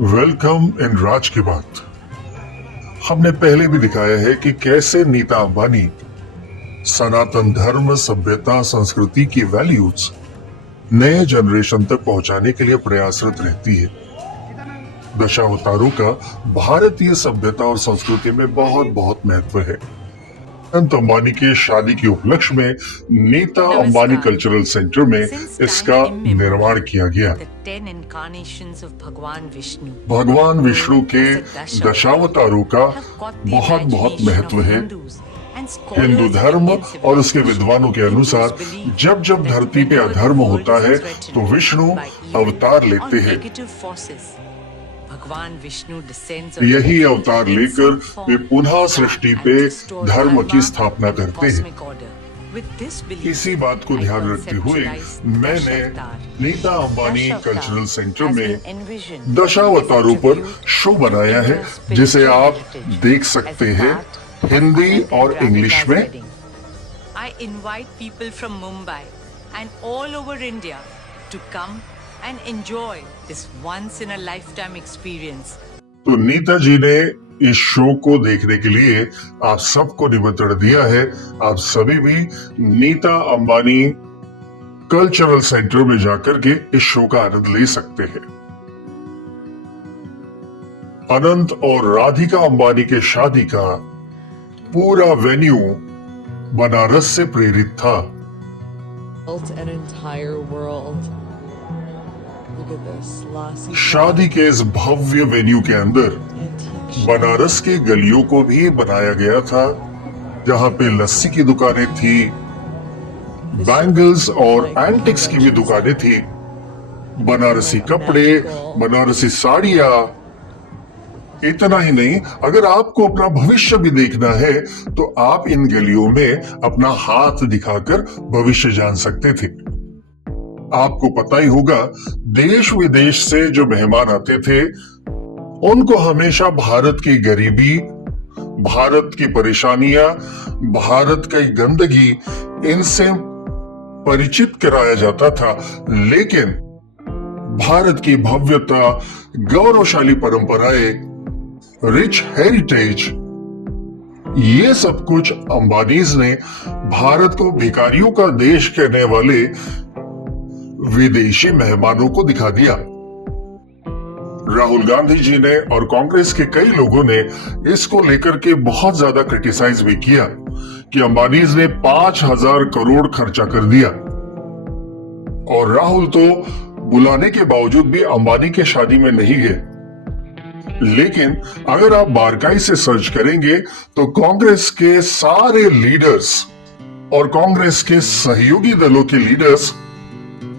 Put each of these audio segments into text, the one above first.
Welcome in राज की बात। हमने पहले भी दिखाया है कि कैसे नीता अंबानी सनातन धर्म, सभ्यता, संस्कृति की वैल्यूज नए जनरेशन तक पहुंचाने के लिए प्रयासरत रहती है। दशावतारों का भारतीय सभ्यता और संस्कृति में बहुत बहुत महत्व है। अनंत अंबानी के शादी के उपलक्ष्य में नीता अंबानी कल्चरल सेंटर में इसका निर्माण किया गया। भगवान विष्णु के दशावतारों का बहुत बहुत महत्व है। हिंदू धर्म और उसके विद्वानों के अनुसार जब जब धरती पे अधर्म होता है तो विष्णु अवतार लेते हैं। यही अवतार लेकर वे पुनः सृष्टि पे धर्म की स्थापना करते हैं। इसी बात को ध्यान रखते हुए मैंने नीता अंबानी कल्चरल सेंटर में दशावतारों पर शो बनाया है, जिसे आप देख सकते हैं हिंदी और इंग्लिश में। I invite people from Mumbai and all over India to come and enjoy this once in a lifetime experience. तो नीता जी ने इस शो को देखने के लिए आप सबको निमंत्रण दिया है। आप सभी भी नीता अंबानी कल्चरल सेंटर में जाकर के इस शो का आनंद ले सकते हैं। अनंत और राधिका अंबानी के शादी का पूरा वेन्यू बनारस से प्रेरित था। An entire world. Look at this. शादी के इस भव्य वेन्यू के अंदर बनारस के गलियों को भी बनाया गया था, जहां पे लस्सी की दुकानें थी, बैंगल्स और एंटिक्स की भी दुकानें थी, बनारसी कपड़े, बनारसी साड़ियां। इतना ही नहीं, अगर आपको अपना भविष्य भी देखना है तो आप इन गलियों में अपना हाथ दिखाकर भविष्य जान सकते थे। आपको पता ही होगा, देश विदेश से जो मेहमान आते थे उनको हमेशा भारत की गरीबी, भारत की परेशानियां, भारत की गंदगी, इनसे परिचित कराया जाता था। लेकिन भारत की भव्यता, गौरवशाली परंपराएं, रिच हेरिटेज, ये सब कुछ अंबानीज ने भारत को भिखारियों का देश कहने वाले विदेशी मेहमानों को दिखा दिया। राहुल गांधी जी ने और कांग्रेस के कई लोगों ने इसको लेकर के बहुत ज्यादा क्रिटिसाइज भी किया कि अंबानीज ने 5,000 करोड़ खर्चा कर दिया। और राहुल तो बुलाने के बावजूद भी अंबानी के शादी में नहीं गए। लेकिन अगर आप बारकाई से सर्च करेंगे तो कांग्रेस के सारे लीडर्स और कांग्रेस के सहयोगी दलों के लीडर्स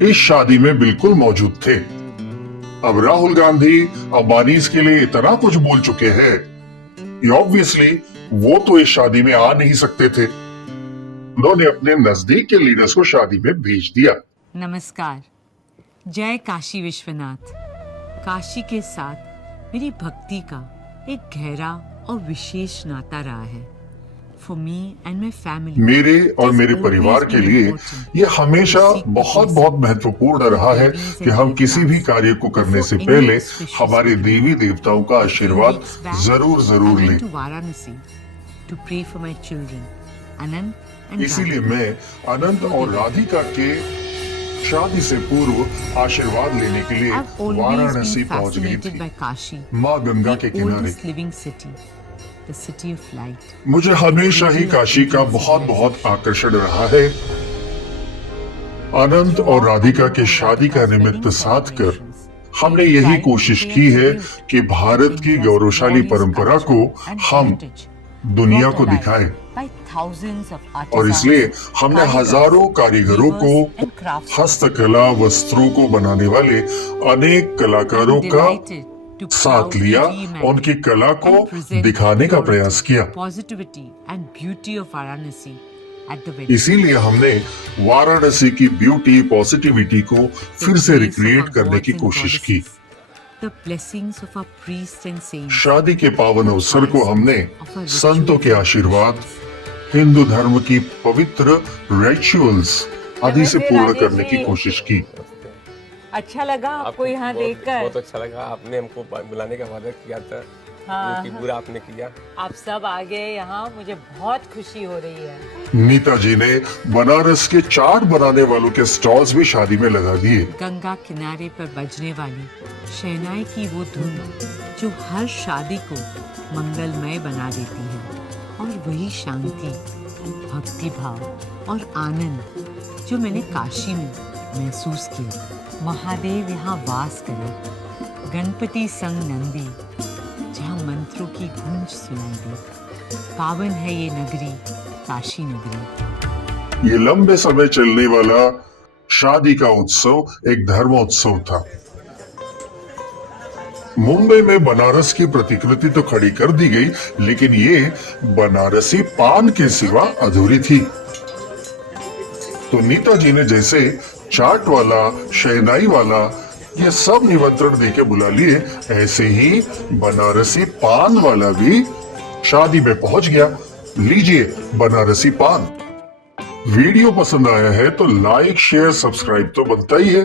इस शादी में बिल्कुल मौजूद थे। अब राहुल गांधी अंबानीज के लिए इतना कुछ बोल चुके हैं कि ऑब्वियसली वो तो इस शादी में आ नहीं सकते थे। उन्होंने अपने नजदीक के लीडर्स को शादी में भेज दिया। नमस्कार, जय काशी विश्वनाथ। काशी के साथ मेरी भक्ति का एक गहरा और विशेष नाता रहा है। For me and my family, मेरे और मेरे परिवार के लिए ये हमेशा बहुत बहुत महत्वपूर्ण रहा है कि हम किसी भी कार्य को करने से पहले हमारे देवी देवताओं का आशीर्वाद जरूर जरूर लें। इसीलिए मैं अनंत और राधिका के शादी से पूर्व आशीर्वाद लेने के लिए वाराणसी पहुंच गई थी, माँ गंगा के किनारे। मुझे हमेशा ही काशी का बहुत बहुत आकर्षण रहा है। अनंत और राधिका के शादी का निमित्त साध कर हमने यही कोशिश की है कि भारत की गौरवशाली परंपरा को हम दुनिया को दिखाएं। और इसलिए हमने हजारों कारीगरों को, हस्तकला वस्त्रों को बनाने वाले अनेक कलाकारों का साथ लिया, उनकी कला को दिखाने का प्रयास किया। इसीलिए हमने वाराणसी की ब्यूटी, पॉजिटिविटी को फिर से रिक्रिएट करने की कोशिश की। शादी के पावन अवसर को हमने संतों के आशीर्वाद, हिंदू धर्म की पवित्र रिचुअल्स आदि से पूर्ण करने की कोशिश की। अच्छा लगा आपको यहाँ देखकर? बहुत अच्छा लगा, आपने हमको बुलाने का वादा किया था, हाँ, जो कि पूरा आपने किया। आप सब आ गए यहाँ, मुझे बहुत खुशी हो रही है। नीता जी ने बनारस के चाट बनाने वालों के स्टॉल्स भी शादी में लगा दिए। गंगा किनारे पर बजने वाली शहनाई की वो धुन जो हर शादी को मंगलमय बना देती है, और वही शांति, भक्ति भाव और आनंद जो मैंने काशी में महसूस किया। महादेव यहाँ वास करे, गणपति संग नंदी, जहाँ मंत्रों की गूंज सुनाई दे। पावन है ये नगरी, काशी नगरी। ये लंबे समय चलने वाला शादी का उत्सव एक धर्मोत्सव था। मुंबई में बनारस की प्रतिकृति तो खड़ी कर दी गई, लेकिन ये बनारसी पान के सिवा अधूरी थी। तो नीता जी ने जैसे चाट वाला, शहनाई वाला, ये सब निमंत्रण देके बुला लिए, ऐसे ही बनारसी पान वाला भी शादी में पहुंच गया। लीजिए बनारसी पान। वीडियो पसंद आया है तो लाइक, शेयर, सब्सक्राइब तो बनता ही है।